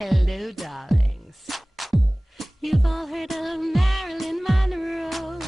Hello, darlings. You've all heard of Marilyn Monroe.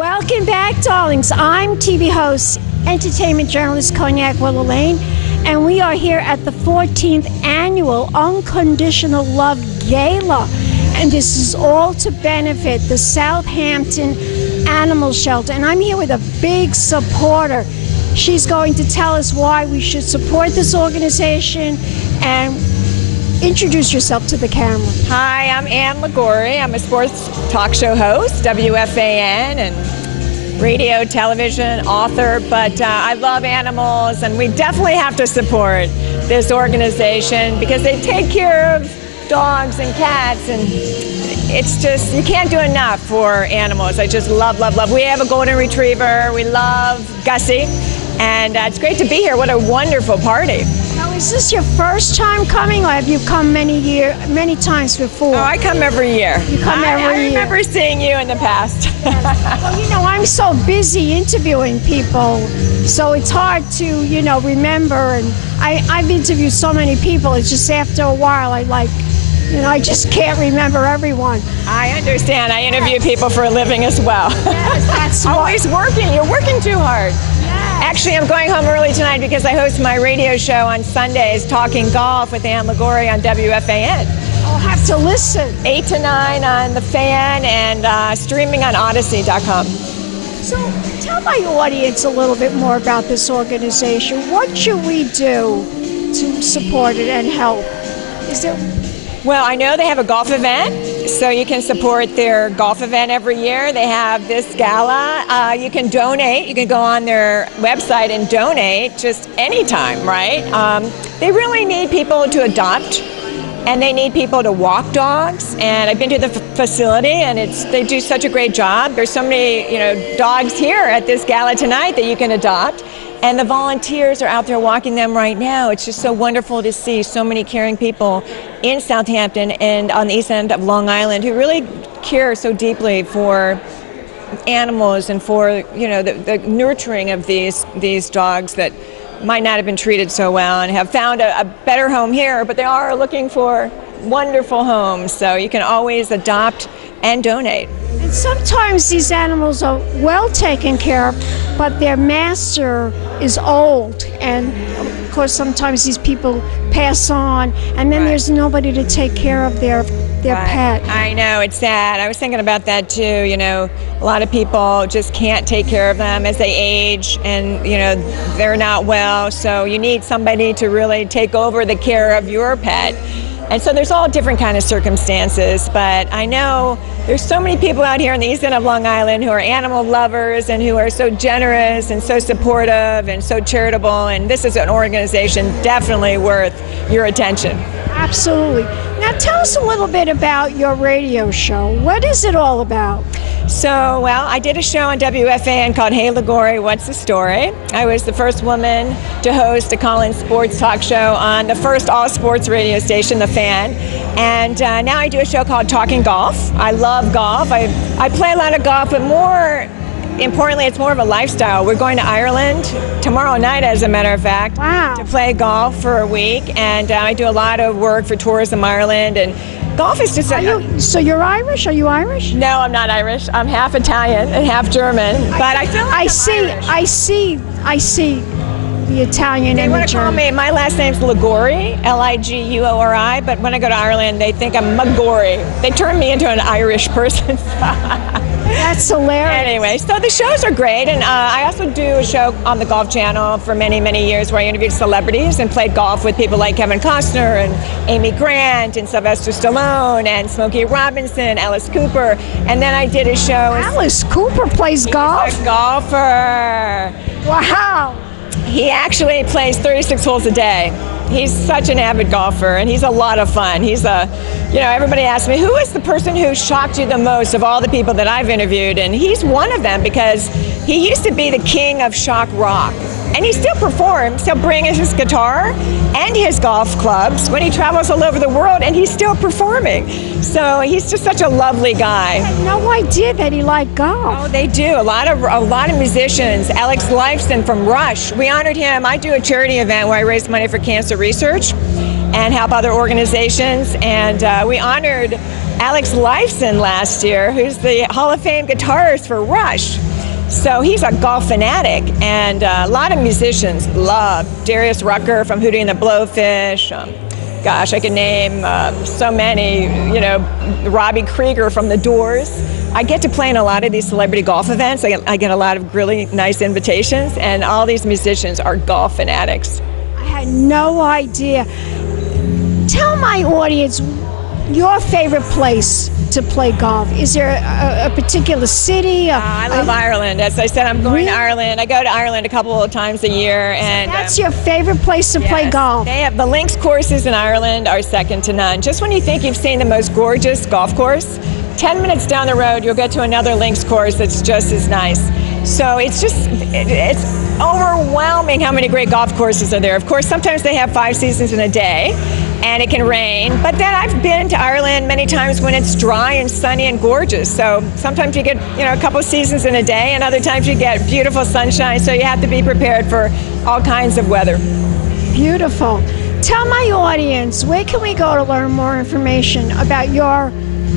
Welcome back, darlings. I'm TV host, entertainment journalist Cognac Wellerlane, and we are here at the 14th Annual Unconditional Love Gala. And this is all to benefit the Southampton Animal Shelter. And I'm here with a big supporter. She's going to tell us why we should support this organization. And introduce yourself to the camera. Hi, I'm Ann Legory. I'm a sports talk show host, WFAN, and radio, television, author, but I love animals, and we definitely have to support this organization because they take care of dogs and cats, and it's just, you can't do enough for animals. I just love, love, love. We have a golden retriever. We love Gussie, and it's great to be here. What a wonderful party. Now, is this your first time coming, or have you come many times before? Oh, I come every year. You come every year. I remember seeing you in the past. Well, you know, I'm so busy interviewing people, so it's hard to, you know, remember. And I've interviewed so many people. It's just after a while, I just can't remember everyone. I understand. I interview people for a living as well. Yes, that's always working. You're working too hard. Yes. Actually, I'm going home early tonight because I host my radio show on Sundays, Talking Golf with Ann Legory on WFAN. I'll have to listen. 8 to 9 on the Fan and streaming on Odyssey.com. So tell my audience a little bit more about this organization. What should we do to support it and help? Is there... Well, I know they have a golf event So you can support their golf event every year. They have this gala. You can donate. You can go on their website and donate just anytime, right? They really need people to adopt, and they need people to walk dogs. And I've been to the facility, and they do such a great job. There's so many, dogs here at this gala tonight that you can adopt. And the volunteers are out there walking them right now. It's just so wonderful to see so many caring people in Southampton and on the east end of Long Island who really care so deeply for animals and for, the nurturing of these dogs that might not have been treated so well and have found a better home here, but they are looking for wonderful homes. So you can always adopt and donate. And sometimes these animals are well taken care of, but their master is old. And of course, sometimes these people pass on, and then there's nobody to take care of their pet. I know, it's sad. I was thinking about that too. A lot of people just can't take care of them as they age, and they're not well. So you need somebody to really take over the care of your pet. And so there's all different kind of circumstances, but I know there's so many people out here in the east end of Long Island who are animal lovers and who are so generous and so supportive and so charitable, and this is an organization definitely worth your attention. Absolutely. Now tell us a little bit about your radio show. What is it all about? So, I did a show on WFAN called Hey Liguori, What's the Story? I was the first woman to host a call-in sports talk show on the first all-sports radio station, The Fan. And now I do a show called Talking Golf. I love golf. I play a lot of golf, but more importantly, it's more of a lifestyle. We're going to Ireland tomorrow night, as a matter of fact, to play golf for a week. And I do a lot of work for Tourism Ireland, and golf is just So you're Irish? Are you Irish? No, I'm not Irish. I'm half Italian and half German. But I feel like I see the Italian and the German. They want to call me, my last name's Liguori, Liguori, but when I go to Ireland, they think I'm Magori. They turn me into an Irish person. That's hilarious. Anyway, so the shows are great, and I also do a show on the Golf Channel for many, many years where I interviewed celebrities and played golf with people like Kevin Costner and Amy Grant and Sylvester Stallone and Smokey Robinson, Alice Cooper, and then I did a show. Alice Cooper plays golf? He's a golfer. Wow. He actually plays 36 holes a day. He's such an avid golfer, and he's a lot of fun. Everybody asks me, who is the person who shocked you the most of all the people that I've interviewed? And he's one of them because he used to be the king of shock rock. And he still performs. He'll bring his guitar and his golf clubs when he travels all over the world, and he's still performing. So he's just such a lovely guy. I had no idea that he liked golf. Oh, they do. A lot of musicians. Alex Lifeson from Rush. We honored him. I do a charity event where I raise money for cancer research and help other organizations. And we honored Alex Lifeson last year, who's the Hall of Fame guitarist for Rush. So he's a golf fanatic, and a lot of musicians love Darius Rucker from Hootie and the Blowfish. I could name so many, Robbie Krieger from The Doors. I get to play in a lot of these celebrity golf events. I get a lot of really nice invitations, and all these musicians are golf fanatics. I had no idea. Tell my audience your favorite place to play golf. Is there a particular city? I love Ireland. As I said, I'm going to Ireland. I go to Ireland a couple of times a year. And that's your favorite place to play golf? They have the links courses in Ireland are second to none. Just when you think you've seen the most gorgeous golf course, 10 minutes down the road, you'll get to another links course that's just as nice. So it's overwhelming how many great golf courses are there. Of course, sometimes they have 5 seasons in a day, and it can rain. But then I've been to Ireland many times when it's dry and sunny and gorgeous. So sometimes you get, a couple seasons in a day, and other times you get beautiful sunshine. So you have to be prepared for all kinds of weather. Beautiful. Tell my audience, where can we go to learn more information about your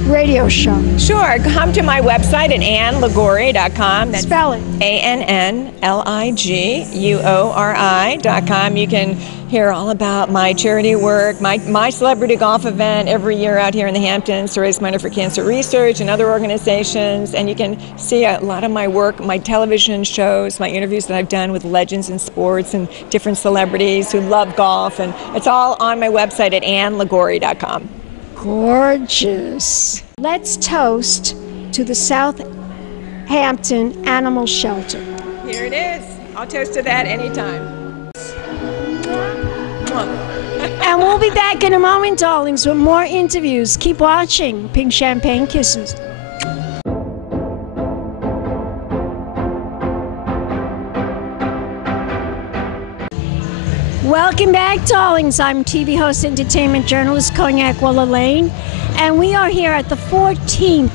radio show? Sure. Come to my website at annliguori.com. Spell it. ANNLIGUORI.com. You can hear all about my charity work, my celebrity golf event every year out here in the Hamptons to raise money for cancer research and other organizations. And you can see a lot of my work, my television shows, my interviews that I've done with legends in sports and different celebrities who love golf. And it's all on my website at annliguori.com. Gorgeous. Let's toast to the Southampton Animal Shelter. Here it is. I'll toast to that anytime. And we'll be back in a moment, darlings, with more interviews. Keep watching Pink Champagne Kisses. Welcome back, darlings. I'm TV host, entertainment journalist, Cognac Wellerlane, and we are here at the 14th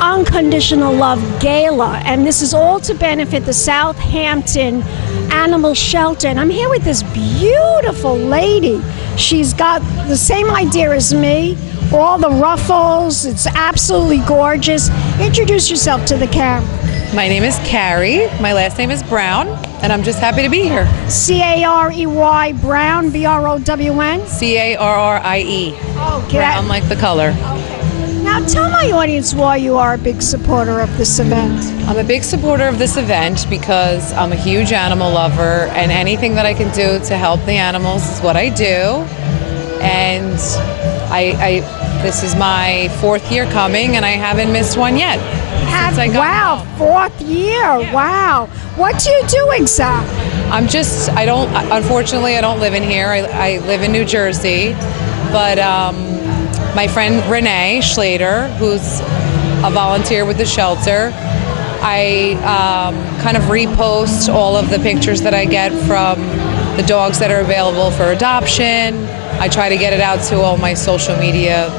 Unconditional Love Gala, and this is all to benefit the Southampton Animal Shelter. And I'm here with this beautiful lady. She's got the same idea as me, all the ruffles. It's absolutely gorgeous. Introduce yourself to the camera. My name is Carrie. My last name is Brown, and I'm just happy to be here. C-A-R-E-Y, Brown, B-R-O-W-N? C-A-R-R-I-E. Okay. Brown like the color. Okay. Now tell my audience why you are a big supporter of this event. I'm a big supporter of this event because I'm a huge animal lover, and anything that I can do to help the animals is what I do. And this is my 4th year coming, and I haven't missed one yet. Wow, 4th year. Yeah. Wow. What do you do exactly? Unfortunately, I don't live in here. I live in New Jersey. But my friend Renee Schlater, who's a volunteer with the shelter, I kind of repost all of the pictures that I get from the dogs that are available for adoption. I try to get it out to all my social media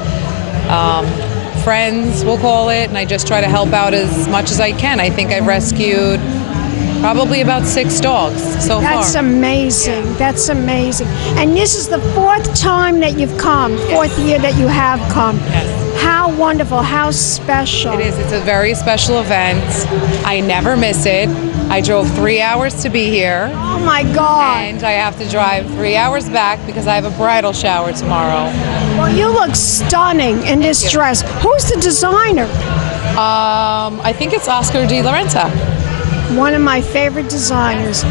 friends, we'll call it, and I just try to help out as much as I can. I think I've rescued probably about 6 dogs so far. That's amazing. Yeah. That's amazing. And this is the 4th time that you've come, 4th year that you have come. Yes. How wonderful, how special. It is. It's a very special event. I never miss it. I drove 3 hours to be here. Oh my God. And I have to drive 3 hours back because I have a bridal shower tomorrow. Well, you look stunning in this dress. Who's the designer? I think it's Oscar de la Renta. One of my favorite designers.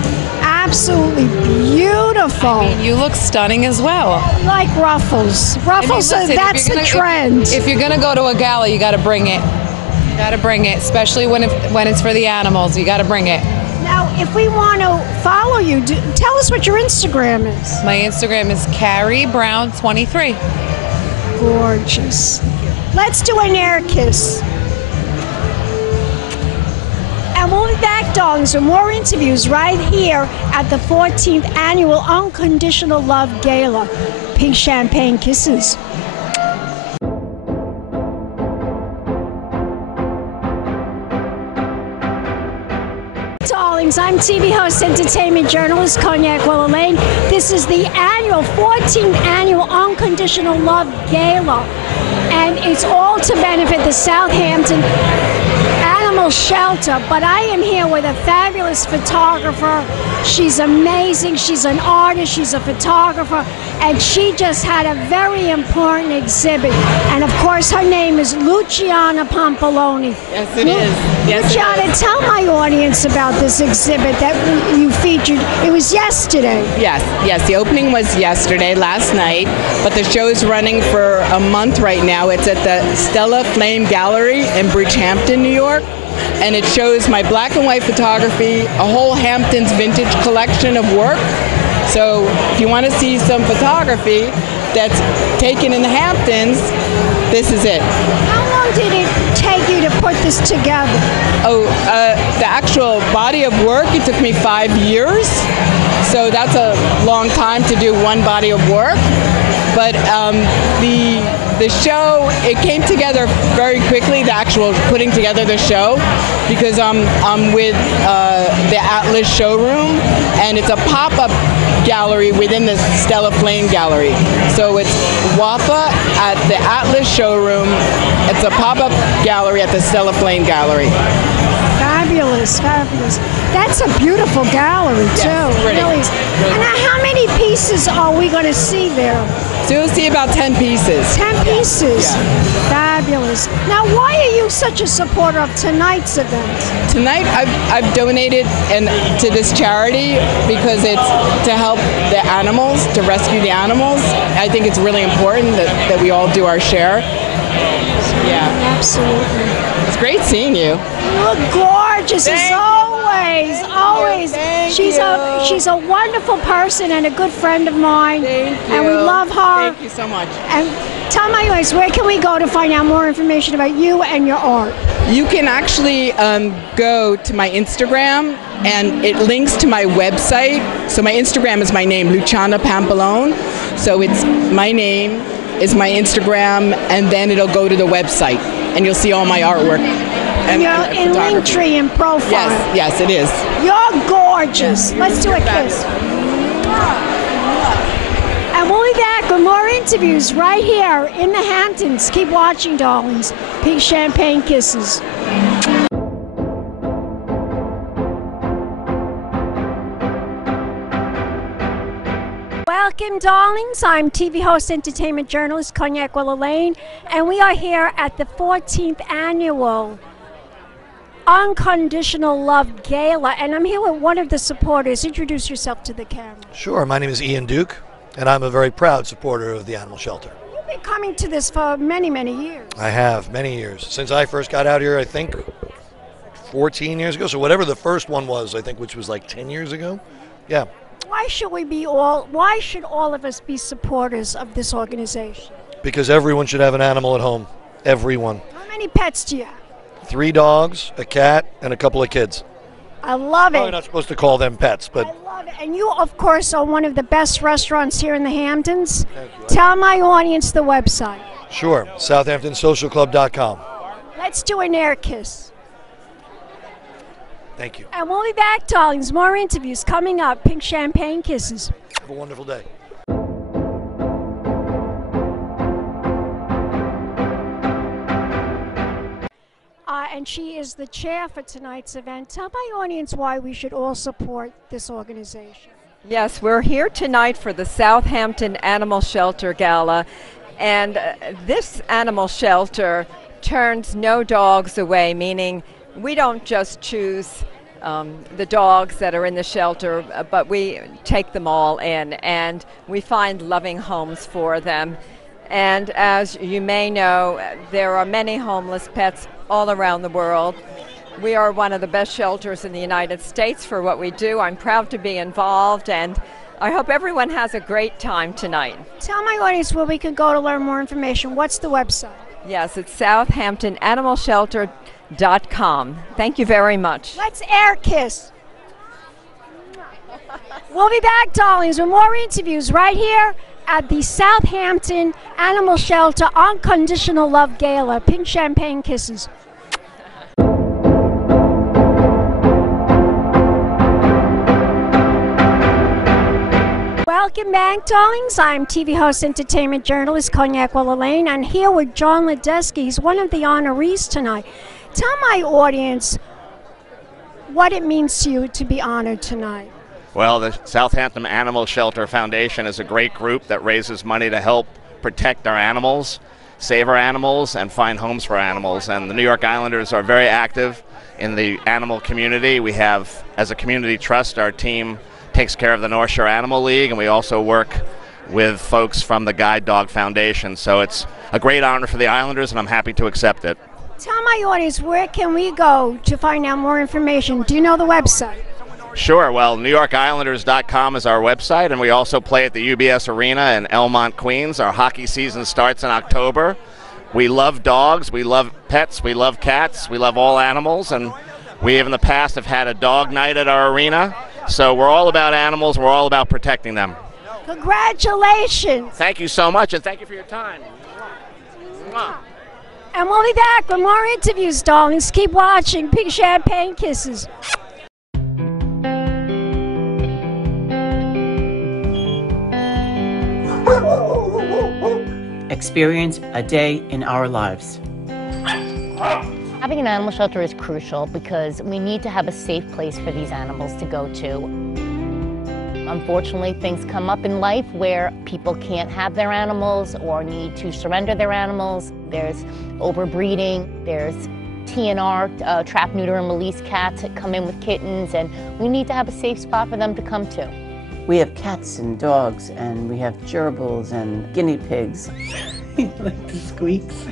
Absolutely beautiful. I mean, you look stunning as well. I like ruffles. Ruffles, I mean, listen, that's the trend. If you're going to go to a gala, you got to bring it. You got to bring it, especially when it's for the animals. You got to bring it. Now, if we want to follow you, tell us what your Instagram is. My Instagram is CarrieBrown23. Gorgeous. Let's do an air kiss. And we'll be back, darlings, with more interviews right here at the 14th Annual Unconditional Love Gala. Pink Champagne Kisses. Darlings, I'm TV host, entertainment journalist, Cognac Wellerlane. This is the 14th Annual Unconditional Love Gala. And it's all to benefit the Southampton Animal Shelter, but I am here with a fabulous photographer. She's amazing. She's an artist. She's a photographer, and she just had a very important exhibit. And of course, her name is Luciana Pampaloni. Yes, it is. Yes, Luciana, tell my audience about this exhibit that you featured. It was yesterday. Yes. The opening was yesterday, last night, but the show's running for a month right now. It's at the Stella Flame Gallery in Bridgehampton, New York. And it shows my black and white photography, a whole Hamptons vintage collection of work. So if you want to see some photography that's taken in the Hamptons, this is it. How long did it take you to put this together? The actual body of work, it took me 5 years. So that's a long time to do one body of work. But the show, it came together very quickly, the actual putting together the show, because I'm with the Atlas showroom, and it's a pop-up gallery within the Stella Flame Gallery. So it's WAFA at the Atlas showroom. It's a pop-up gallery at the Stella Flame Gallery. Fabulous, fabulous. That's a beautiful gallery, too. Yes, pretty. Really. And how many pieces are we going to see there? So you'll see about 10 pieces. 10 pieces. Yeah. fabulous. Now, why are you such a supporter of tonight's event? Tonight, I've donated to this charity because it's to help the animals, to rescue the animals. I think it's really important that we all do our share. Yeah. Absolutely. It's great seeing you. You look gorgeous as always. Always. She's a wonderful person and a good friend of mine. Thank you. And we love her. Thank you so much. And tell my audience, where can we go to find out more information about you and your art? You can actually go to my Instagram, and it links to my website. So my Instagram is my name, Luciana Pampalone. So it's my name is my Instagram, and then it'll go to the website, and you'll see all my artwork. And you're in Linktree and profile. Yes, it is. You're gorgeous. Let's do a kiss. And we'll be back with more interviews right here in the Hamptons. Keep watching, darlings. Pink champagne kisses. Welcome, darlings. I'm TV host, entertainment journalist, Cognac Wellerlane, and we are here at the 14th Annual Unconditional Love Gala, and I'm here with one of the supporters. Introduce yourself to the camera. Sure, my name is Ian Duke, and I'm a very proud supporter of the animal shelter. You've been coming to this for many, many years. I have, many years. Since I first got out here, I think 14 years ago, so whatever the first one was, I think, which was like 10 years ago. Yeah. Why should all of us be supporters of this organization? Because everyone should have an animal at home. Everyone. How many pets do you have? 3 dogs, a cat, and a couple of kids. I love it. Probably not supposed to call them pets, but I love it. And you, of course, are one of the best restaurants here in the Hamptons. Thank you. Tell my audience the website. Sure, SouthamptonSocialClub.com. Let's do an air kiss. Thank you. And we'll be back, darlings. More interviews coming up. Pink champagne kisses. Have a wonderful day. And she is the chair for tonight's event. Tell my audience why we should all support this organization. Yes, we're here tonight for the Southampton Animal Shelter Gala, and this animal shelter turns no dogs away, meaning we don't just choose the dogs that are in the shelter, but we take them all in, and we find loving homes for them. And as you may know, there are many homeless pets all around the world. We are one of the best shelters in the United States for what we do. I'm proud to be involved, and I hope everyone has a great time tonight. Tell my audience where we can go to learn more information. What's the website? Yes, it's SouthamptonAnimalShelter.com. Thank you very much. Let's air kiss. We'll be back, darlings, with more interviews right here at the Southampton Animal Shelter Unconditional Love Gala. Pink champagne kisses. Welcome back, darlings. I'm TV host, entertainment journalist, Cognac Wellerlane, and here with Jon Ledecky. He's one of the honorees tonight. Tell my audience what it means to you to be honored tonight. Well, the Southampton Animal Shelter Foundation is a great group that raises money to help protect our animals, save our animals, and find homes for animals. And the New York Islanders are very active in the animal community. We have, as a community trust, our team takes care of the North Shore Animal League, and we also work with folks from the Guide Dog Foundation. So it's a great honor for the Islanders, and I'm happy to accept it. Tell my audience, where can we go to find out more information? Do you know the website? Sure. Well, NewYorkIslanders.com is our website, and we also play at the UBS Arena in Elmont, Queens. Our hockey season starts in October. We love dogs, we love pets, we love cats, we love all animals, and we in the past have had a dog night at our arena. So we're all about animals, we're all about protecting them. Congratulations. Thank you so much, and thank you for your time. And we'll be back with more interviews, darlings. Keep watching Pink Champagne Kisses. Experience a day in our lives. Having an animal shelter is crucial because we need to have a safe place for these animals to go to. Unfortunately, things come up in life where people can't have their animals or need to surrender their animals. There's overbreeding, there's TNR, trap, neuter, and release cats that come in with kittens, and we need to have a safe spot for them to come to. We have cats and dogs, and we have gerbils and guinea pigs. I like the squeaks.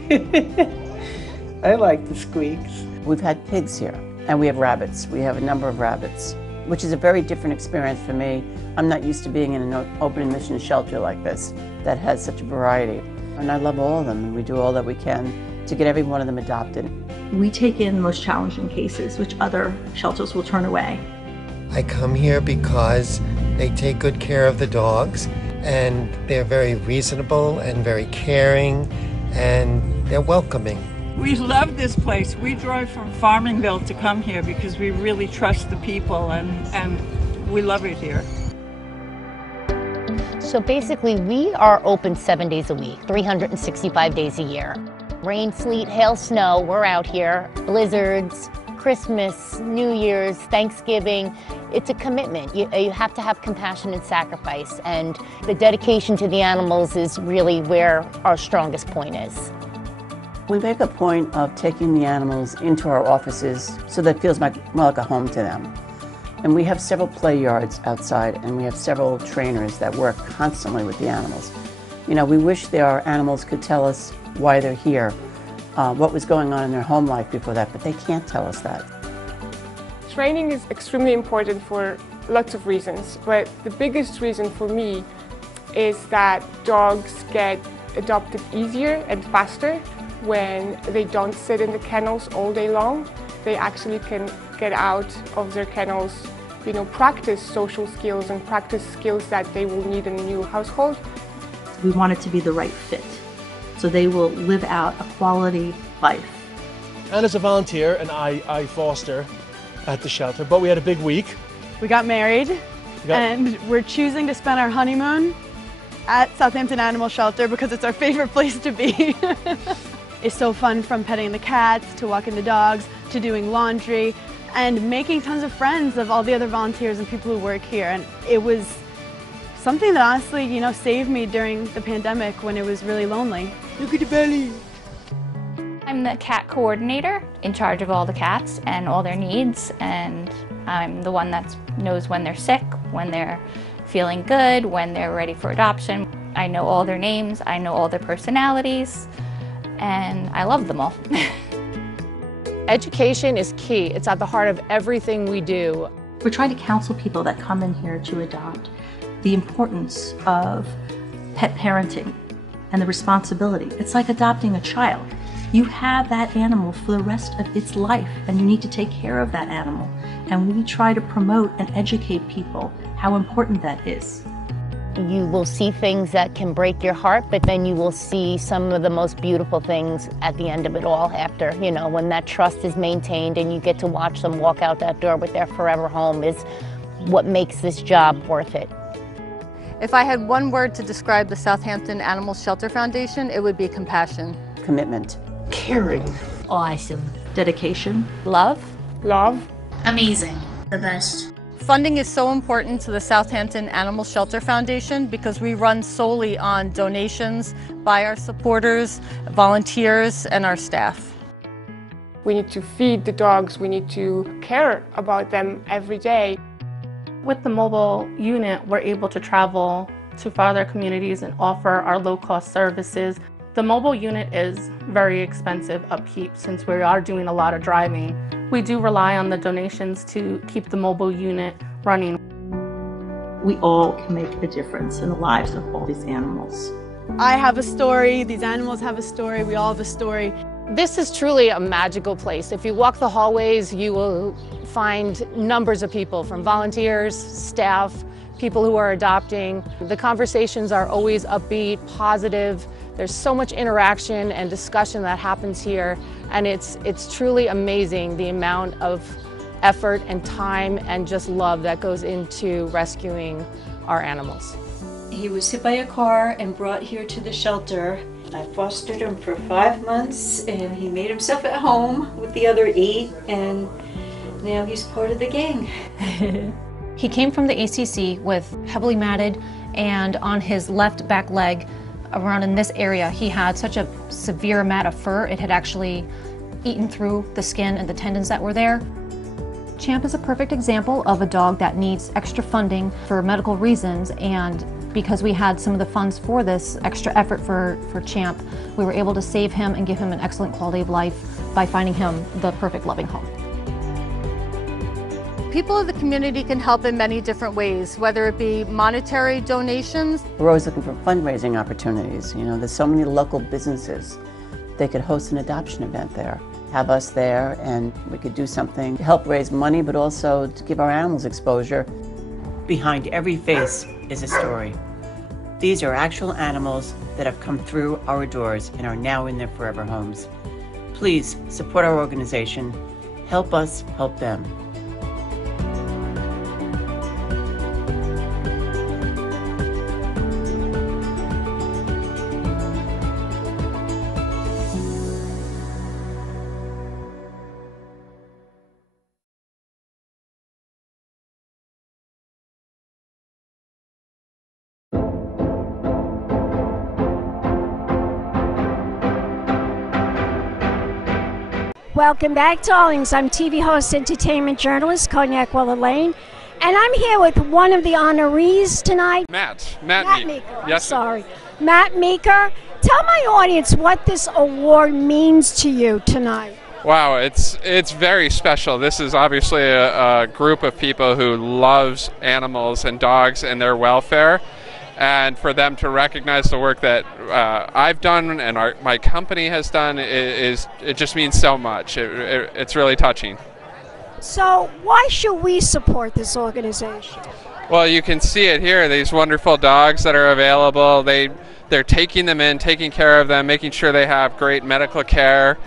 I like the squeaks. We've had pigs here, and we have rabbits. We have a number of rabbits, which is a very different experience for me. I'm not used to being in an open admission shelter like this that has such a variety. And I love all of them, and we do all that we can to get every one of them adopted. We take in the most challenging cases, which other shelters will turn away. I come here because they take good care of the dogs, and they're very reasonable and very caring, and they're welcoming. We love this place. We drove from Farmingville to come here because we really trust the people, and we love it here. So basically, we are open 7 days a week, 365 days a year. Rain, sleet, hail, snow, we're out here. Blizzards, Christmas, New Year's, Thanksgiving. It's a commitment. You have to have compassion and sacrifice, and the dedication to the animals is really where our strongest point is. We make a point of taking the animals into our offices so that it feels more like a home to them. And we have several play yards outside, and we have several trainers that work constantly with the animals. You know, we wish our animals could tell us why they're here, what was going on in their home life before that, but they can't tell us that. Training is extremely important for lots of reasons, but the biggest reason for me is that dogs get adopted easier and faster when they don't sit in the kennels all day long. They actually can get out of their kennels, you know, practice social skills and practice skills that they will need in a new household. We want it to be the right fit, so they will live out a quality life. Anna's a volunteer and I foster at the shelter, but we had a big week. We got married and we're choosing to spend our honeymoon at Southampton Animal Shelter because it's our favorite place to be. It's so fun, from petting the cats to walking the dogs to doing laundry and making tons of friends of all the other volunteers and people who work here. And it was something that honestly, you know, saved me during the pandemic when it was really lonely. Look at the belly. I'm the cat coordinator, in charge of all the cats and all their needs, and I'm the one that knows when they're sick, when they're feeling good, when they're ready for adoption. I know all their names, I know all their personalities, and I love them all. Education is key. It's at the heart of everything we do. We're trying to counsel people that come in here to adopt the importance of pet parenting and the responsibility. It's like adopting a child. You have that animal for the rest of its life, and you need to take care of that animal. And we try to promote and educate people how important that is. You will see things that can break your heart, but then you will see some of the most beautiful things at the end of it all after, you know, when that trust is maintained and you get to watch them walk out that door with their forever home is what makes this job worth it. If I had one word to describe the Southampton Animal Shelter Foundation, it would be compassion. Commitment. Caring. Awesome. Dedication. Love. Love. Amazing. The best. Funding is so important to the Southampton Animal Shelter Foundation because we run solely on donations by our supporters, volunteers, and our staff. We need to feed the dogs, we need to care about them every day. With the mobile unit, we're able to travel to farther communities and offer our low-cost services. The mobile unit is very expensive upkeep since we are doing a lot of driving. We do rely on the donations to keep the mobile unit running. We all can make a difference in the lives of all these animals. I have a story, these animals have a story, we all have a story. This is truly a magical place. If you walk the hallways, you will find numbers of people, from volunteers, staff, people who are adopting. The conversations are always upbeat, positive. There's so much interaction and discussion that happens here, and it's truly amazing the amount of effort and time and just love that goes into rescuing our animals. He was hit by a car and brought here to the shelter. I fostered him for 5 months, and he made himself at home with the other 8, and now he's part of the gang. He came from the ACC with heavily matted, and on his left back leg, around in this area, he had such a severe mat of fur, it had actually eaten through the skin and the tendons that were there. Champ is a perfect example of a dog that needs extra funding for medical reasons, and because we had some of the funds for this extra effort for Champ, we were able to save him and give him an excellent quality of life by finding him the perfect loving home. People of the community can help in many different ways, whether it be monetary donations. We're always looking for fundraising opportunities. You know, there's so many local businesses. They could host an adoption event there, have us there, and we could do something to help raise money, but also to give our animals exposure. Behind every face is a story. These are actual animals that have come through our doors and are now in their forever homes. Please support our organization. Help us help them. Welcome back, darlings. I'm TV host, entertainment journalist, Cognac Wellerlane, and I'm here with one of the honorees tonight. Matt Meeker. Yes. Sorry. Matt Meeker. Tell my audience what this award means to you tonight. Wow, it's very special. This is obviously a group of people who loves animals and dogs and their welfare. And for them to recognize the work that I've done and my company has done, it just means so much. It's really touching. So why should we support this organization? Well, you can see it here, these wonderful dogs that are available. They're taking them in, taking care of them, making sure they have great medical care,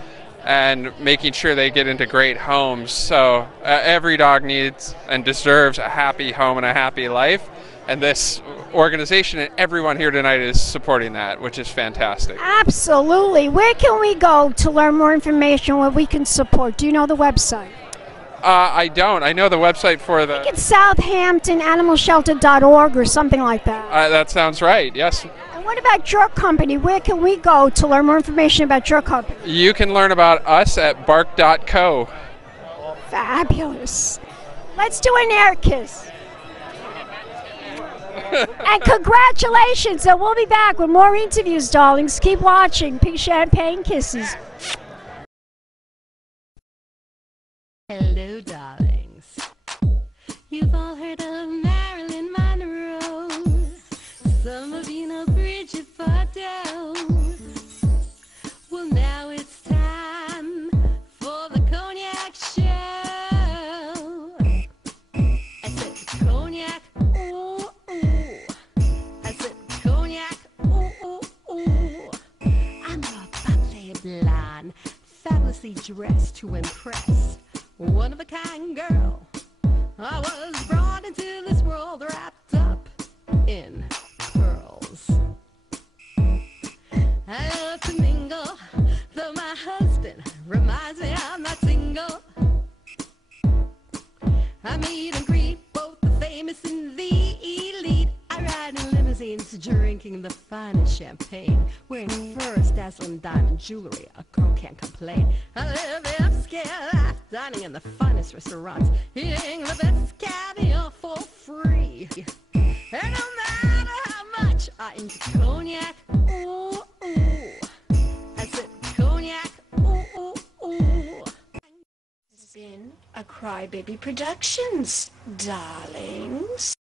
and making sure they get into great homes. So every dog needs and deserves a happy home and a happy life. And this organization and everyone here tonight is supporting that, which is fantastic. Absolutely. Where can we go to learn more information where we can support? Do you know the website? I don't. I know the website for the... I think it's southamptonanimalshelter.org or something like that. That sounds right, yes. And what about your company? Where can we go to learn more information about your company? You can learn about us at bark.co. Fabulous. Let's do an air kiss. And congratulations, and we'll be back with more interviews, darlings. Keep watching. Pink champagne kisses. Hello, darlings. You've all heard of Marilyn Monroe. Some of you know Bridget Bardot. Well, now it's time for the Cognac show. I said Cognac. Ooh, ooh. I said Cognac. Ooh, ooh, ooh. I'm a bubbly blonde, fabulously dressed to impress. One of a kind girl. I was brought into this world wrapped up in pearls. I love to mingle, though my husband reminds me I'm not single. I meet and greet both the famous and the elite. I ride in limousines, drinking the finest champagne, wearing furs, dazzling diamond jewelry. A girl can't complain. I live the upscale life, dining in the finest restaurants, eating the best caviar for free. And no matter how much I enjoy cognac, ooh, ooh. I said cognac, ooh, ooh, ooh. This has been a Crybaby Productions, darlings.